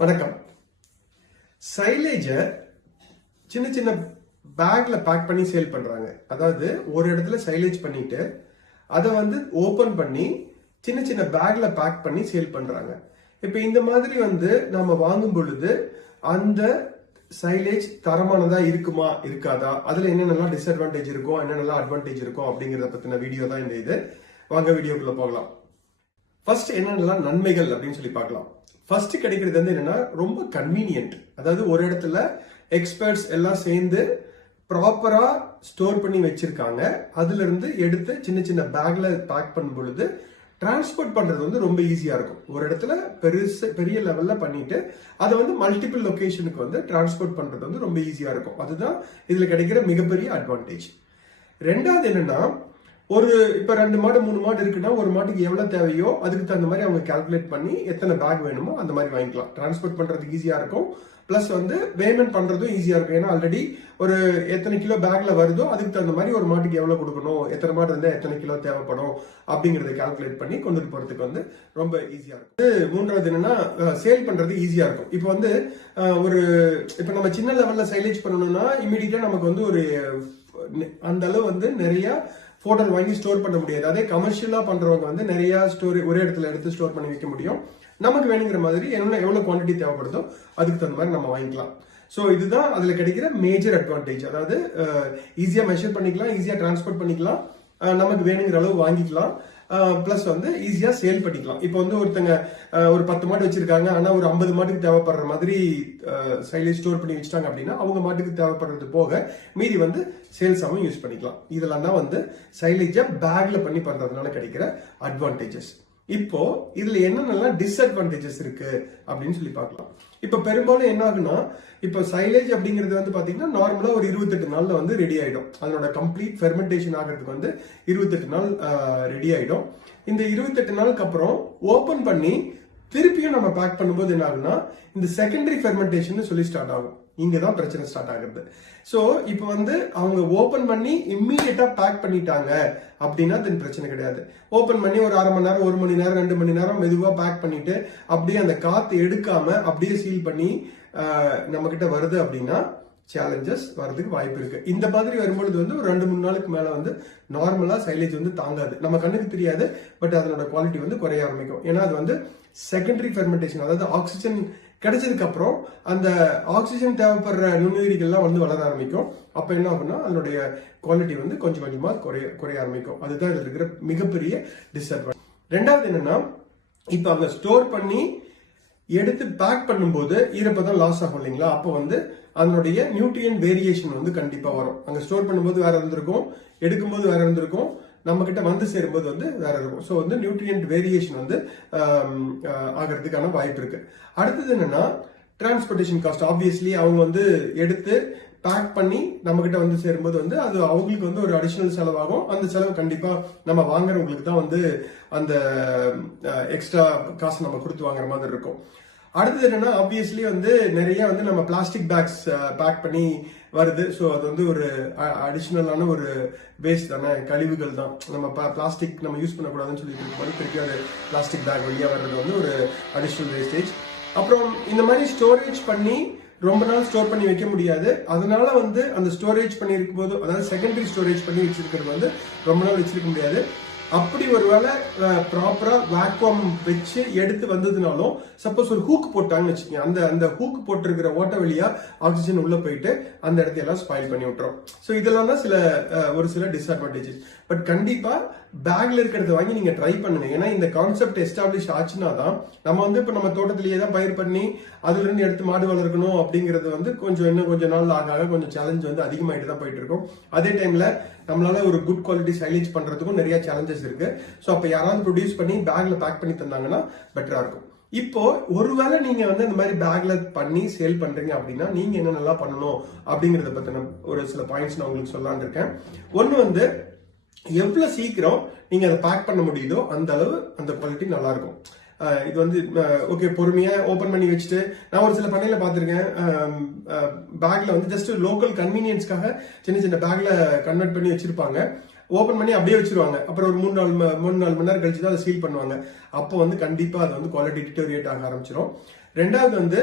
வணக்கம். சைலேஜை சின்ன சின்ன பேக்ல பேக் பண்ணி சேல் பண்றாங்க. அதாவது ஒரு இடத்துல சைலேஜ் பண்ணிட்டு அதை ஓபன் பண்ணி சின்ன சின்ன பேக்ல பேக் பண்ணி சேல் பண்றாங்க. இப்ப இந்த மாதிரி நாம வாங்கும் பொழுது அந்த சைலேஜ் தரமானதா இருக்குமா இருக்காதா, அதுல என்னென்னலாம் டிஸ்அட்வான்டேஜ் இருக்கும், என்னென்னலாம் அட்வான்டேஜ் இருக்கும் அப்படிங்கறத பத்தின வீடியோ தான் இந்த இது. வாங்க வீடியோக்குள்ள போகலாம். ஃபர்ஸ்ட் என்னென்னலாம் நன்மைகள் அப்படின்னு சொல்லி பார்க்கலாம். ஃபர்ஸ்ட் கிடைக்கிறது என்னன்னா ரொம்ப கன்வீனியன்ட். அதாவது ஒரு இடத்துல எக்ஸ்பர்ட்ஸ் எல்லாம் சேர்ந்து ப்ராப்பரா ஸ்டோர் பண்ணி வச்சிருக்காங்க. அதுல இருந்து எடுத்து சின்ன சின்ன பேக்ல பேக் பண்ணும் பொழுது டிரான்ஸ்போர்ட் பண்றது ரொம்ப ஈஸியா இருக்கும். ஒரு இடத்துல பெரிய லெவல்ல பண்ணிட்டு அதை மல்டிபிள் லொகேஷனுக்கு டிரான்ஸ்போர்ட் பண்றது ரொம்ப ஈஸியா இருக்கும். அதுதான் இதுல கிடைக்கிற மிகப்பெரிய அட்வான்டேஜ். ரெண்டாவது என்னன்னா, இப்ப 2 மாடு 3 மாடு இருக்குன்னா ஒரு மாட்டுக்கு எவ்வளவு தேவையோ அதுக்கு தகுந்த மாதிரி அவங்க கால்குலேட் பண்ணி எத்தனை பேக் வேணுமோ அந்த மாதிரி வாங்கிக்கலாம். டிரான்ஸ்போர்ட் பண்றதுக்கு ஈஸியா இருக்கும். பிளஸ் பேமெண்ட் பண்றதும் ஈஸியா இருக்கும். ஏன்னா ஆல்ரெடி ஒரு எத்தனை கிலோ பேக்ல வருதோ அதுக்கு தகுந்த மாதிரி ஒரு மாட்டுக்கு எவ்வளவு கொடுக்கணும், எத்தனை மாடு இருந்தா எத்தனை கிலோ தேவைப்படும் அப்படிங்கறத கால்குலேட் பண்ணி கொண்டு போறதுக்கு ரொம்ப ஈஸியா இருக்கும். மூன்றாவது என்னன்னா, சேல் பண்றது ஈஸியா இருக்கும். இப்ப நம்ம சின்ன லெவல்ல சைலேஜ் பண்ணணும்னா இமீடியட்டா நமக்கு ஒரு அந்த அளவு நிறைய போட்டல் வாங்கி ஸ்டோர் பண்ண முடியாது. அதே கமர்ஷியலா பண்றவங்க நிறைய ஸ்டோர் ஒரே இடத்துல எடுத்து ஸ்டோர் பண்ணி வைக்க முடியும். நமக்கு வேணுங்கிற மாதிரி எவ்வளவு குவான்டிட்டி தேவைப்படுதோ அதுக்கு தகுந்த மாதிரி நம்ம வாங்கிக்கலாம். சோ இதுதான் அதுல கிடைக்கிற மேஜர் அட்வான்டேஜ். அதாவது ஈஸியா மெஷர் பண்ணிக்கலாம், ஈஸியா டிரான்ஸ்போர்ட் பண்ணிக்கலாம், நமக்கு வேணுங்கிற அளவு வாங்கிக்கலாம். பிளஸ் ஈஸியா சேல் பண்ணிக்கலாம். இப்போ ஒருத்தங்க ஒரு 10 மாடு வச்சிருக்காங்க, ஆனா ஒரு 50 மாட்டுக்கு தேவைப்படுற மாதிரி சைலேஜ் ஸ்டோர் பண்ணி வச்சிட்டாங்க அப்படின்னா அவங்க மாட்டுக்கு தேவைப்படுறது போக மீதி சேல்ஸாவும் யூஸ் பண்ணிக்கலாம். இதெல்லாம் தான் சைலேஜை பேக்ல பண்ணி பண்றதுனால கிடைக்கிற அட்வான்டேஜஸ். இப்போ இதுல என்னென்னலாம் டிஸ்அட்வான்டேஜஸ் இருக்கு அப்படின்னு சொல்லி பார்க்கலாம். இப்ப பெரும்பாலும் என்ன ஆகுனா, இப்ப சைலேஜ் அப்படிங்கிறது பாத்தீங்கன்னா நார்மலா ஒரு 28 நாள்ல ரெடி ஆயிடும். அதனோட கம்ப்ளீட் ஃபெர்மெண்டேஷன் ஆகிறதுக்கு 28 நாள் ரெடி ஆயிடும். இந்த 28 நாளுக்கு அப்புறம் ஓபன் பண்ணி திருப்பியும் நம்ம பேக் பண்ணும்போது என்ன ஆகுனா, இந்த செகண்டரி ஃபெர்மெண்டேஷன் சொல்லி ஸ்டார்ட் ஆகும். இங்கதான் பிரச்சனை ஸ்டார்ட் ஆகுது. சோ இப்போ அவங்க ஓபன் பண்ணி இம்மீடியட்டா பேக் பண்ணிட்டாங்க அப்படின்னா தென் பிரச்சனை கிடையாது. ஓபன் பண்ணி ஒரு 1/2 மணி நேரம், 1 மணி நேரம், 2 மணி நேரம் மெதுவா பேக் பண்ணிட்டு அப்படியே அந்த காத்து எடுக்காம அப்படியே சீல் பண்ணி நம்ம கிட்ட வருது அப்படின்னா சேலஞ்சஸ் வரதுக்கு வாய்ப்பு இருக்கு. இந்த மாதிரி வரும்பொழுது ஒரு 2-3 நாளுக்கு மேல நார்மலா சைலேஜ் தாங்காது. நம்ம கண்ணுக்கு தெரியாது, பட் அதனோட குவாலிட்டி குறைய ஆரம்பிக்கும். ஏன்னா அது செகண்டரி ஃபெர்மெண்டேஷன், அதாவது ஆக்சிஜன் கிடைச்சதுக்கு அப்புறம் அந்த ஆக்சிஜன் தேவைப்படுற நுண்ணுயிரிகள்லாம் வளர ஆரம்பிக்கும். அப்ப என்ன ஆகும்னா அதனுடைய குவாலிட்டி கொஞ்சம் கொஞ்சமா குறைய ஆரம்பிக்கும். அதுதான் இதுல இருக்கிற மிகப்பெரிய டிஸ்அட்வான்டேஜ். ரெண்டாவது என்னன்னா, இப்ப அங்க ஸ்டோர் பண்ணி எடுத்து பேக் பண்ணும்போது ஈரப்பதம் லாஸ் ஆகும் இல்லைங்களா? அப்போ அதனுடைய நியூட்ரியன் வேரியேஷன் கண்டிப்பா வரும். அங்க ஸ்டோர் பண்ணும்போது வேற இருந்திருக்கும், எடுக்கும்போது வேற இருந்திருக்கும், நம்ம கிட்ட சேரும்போது வேற இருக்கும். ஸோ நியூட்ரியன்ட் வேரியேஷன் ஆகிறதுக்கான வாய்ப்பு இருக்கு. அடுத்தது என்னன்னா, டிரான்ஸ்போர்டேஷன் காஸ்ட். ஆப்வியஸ்லி அவங்க எடுத்து பேக் பண்ணி நம்ம கிட்ட சேரும்போது அது அவங்களுக்கு ஒரு அடிஷனல் செலவாகும். அந்த செலவு கண்டிப்பா நம்ம வாங்குறவங்களுக்கு தான் அந்த எக்ஸ்ட்ரா காசு நம்ம கொடுத்து வாங்குற மாதிரி இருக்கும். அடுத்தது என்னன்னா, ஆப்வியஸ்லி நிறைய நம்ம பிளாஸ்டிக் பேக்ஸ் பேக் பண்ணி வருது. ஸோ அது ஒரு அடிஷனலான ஒரு வேஸ்ட் தானே, கழிவுகள் தான். நம்ம பிளாஸ்டிக் நம்ம யூஸ் பண்ணக்கூடாதுன்னு சொல்லிட்டு திருப்பி அது பிளாஸ்டிக் பேக் வழியா வர்றது ஒரு அடிஷனல் வேஸ்டேஜ். அப்புறம் இந்த மாதிரி ஸ்டோரேஜ் பண்ணி ரொம்ப நாள் ஸ்டோர் பண்ணி வைக்க முடியாது. அதனால அந்த ஸ்டோரேஜ் பண்ணி இருக்கும் போது, அதாவது செகண்டரி ஸ்டோரேஜ் பண்ணி வச்சிருக்கிறது ரொம்ப நாள் வச்சிருக்க முடியாது. அப்படி ஒருவேளை ப்ராப்பரா வேக்யூம் வச்சு எடுத்து வந்ததுனாலும், சப்போஸ் ஒரு ஹூக் போட்டாங்கன்னு வச்சுக்கோங்க, அந்த ஹூக் போட்டிருக்கிற ஓட்ட வழியா ஆக்சிஜன் உள்ள போயிட்டு அந்த இடத்தையெல்லாம் ஸ்பாயில் பண்ணி விட்டுரும். ஸோ இதெல்லாம் தான் ஒரு சில டிஸ்அட்வான்டேஜஸ். பட் கண்டிப்பா பேக்ல இருக்கிறத வாங்கி நீங்க ட்ரை பண்ணுங்க. ஏன்னா இந்த கான்செப்ட் எஸ்டாப்ளிஷ் ஆச்சுன்னா தான் நம்ம இப்ப நம்ம தோட்டத்திலேயே தான் பயிர் பண்ணி அதுல இருந்து எடுத்து மாடு வளர்க்கணும் அப்படிங்கிறது இன்னும் கொஞ்சம் நாள் ஆக கொஞ்சம் சேலஞ்ச் அதிகமாயிட்டு தான் போயிட்டு இருக்கும். அதே டைம்ல நம்மளால ஒரு குட் குவாலிட்டி சைலேஜ் பண்றதுக்கும் நிறைய சேலஞ்சஸ் இருக்கு. ஸோ அப்ப யாராவது ப்ரொடியூஸ் பண்ணி பேக்ல பேக் பண்ணி தந்தாங்கன்னா பெட்டரா இருக்கும். இப்போ ஒருவேளை நீங்க இந்த மாதிரி பேக்ல பண்ணி சேல் பண்றீங்க அப்படின்னா நீங்க என்ன நல்லா பண்ணணும் அப்படிங்கறத பத்தின ஒரு சில பாயிண்ட்ஸ் நான் உங்களுக்கு சொல்லலாம்னு இருக்கேன். ஒன்னு எவ்வளவு சீக்கிரம் நீங்க அதை பேக் பண்ண முடியுதோ அந்த அளவு அந்த குவாலிட்டி நல்லா இருக்கும். இது ஓகே, பொறுமையா ஓபன் பண்ணி வச்சுட்டு, நான் ஒரு சில பண்ணையில பாத்திருக்கேன், பேக்ல ஜஸ்ட் லோக்கல் கன்வீனியன்ஸ்க்காக சின்ன சின்ன பேக்ல கன்வெர்ட் பண்ணி வச்சிருப்பாங்க. ஓபன் பண்ணி அப்படியே வச்சிருவாங்க. அப்புறம் ஒரு 3-4 மணி நேரம் கழிச்சு தான் அதை சீல் பண்ணுவாங்க. அப்போ கண்டிப்பா அது குவாலிட்டி டிட்டோரியேட் ஆக ஆரம்பிச்சிடும். ரெண்டாவது வந்து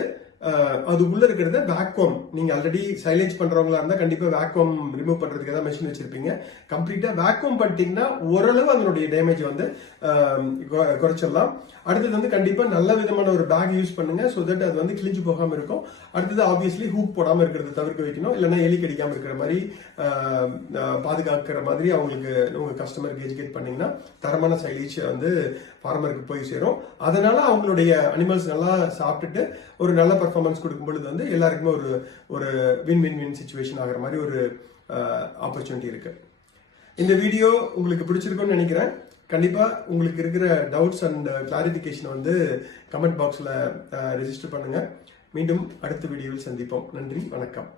அது உள்ள இருக்கிறத வேக்யூம், நீங்க ஆல்ரெடி சைலேஜ் பண்றவங்களா இருந்தா கண்டிப்பா வேக்யூம் ரிமூவ் பண்றதுக்கு ஏதாவது மெஷின் வச்சிருப்பீங்க. கம்ப்ளீட்டா வேக்யூம் பண்ணிட்டீங்கன்னா ஓரளவு அதனுடைய டேமேஜ் வந்து குறைச்சிடலாம். அடுத்தது வந்து கண்டிப்பா நல்ல விதமான ஒரு பேக் யூஸ் பண்ணுங்க, சோ தட் அது வந்து கிழிஞ்சு போகாம இருக்கும். அடுத்தது ஆப்வியஸ்லி ஹூக் போடாம இருக்கிறது தவிர்க்க வைக்கணும், இல்லைன்னா எலி கடிக்காம இருக்கிற மாதிரி பாதுகாக்கிற மாதிரி அவங்களுக்கு உங்க கஸ்டமருக்கு எஜுகேட் பண்ணீங்கன்னா தரமான சைலேஜ் வந்து ஃபார்மருக்கு போய் சேரும். அதனால அவங்களுடைய அனிமல்ஸ் நல்லா சாப்பிட்டுட்டு ஒரு நல்ல பர்ஃபார்மன்ஸ் கொடுக்கும் பொழுது வந்து எல்லாருக்குமே ஒரு ஒரு வின் வின் வின் சிச்சுவேஷன் ஆகிற மாதிரி ஒரு ஆப்பர்ச்சுனிட்டி இருக்கு. இந்த வீடியோ உங்களுக்கு பிடிச்சிருக்கும்னு நினைக்கிறேன். கண்டிப்பா உங்களுக்கு இருக்கிற டவுட்ஸ் அண்ட் கிளாரிபிகேஷன் வந்து கமெண்ட் பாக்ஸ்ல ரெஜிஸ்டர் பண்ணுங்க. மீண்டும் அடுத்த வீடியோவில் சந்திப்போம். நன்றி, வணக்கம்.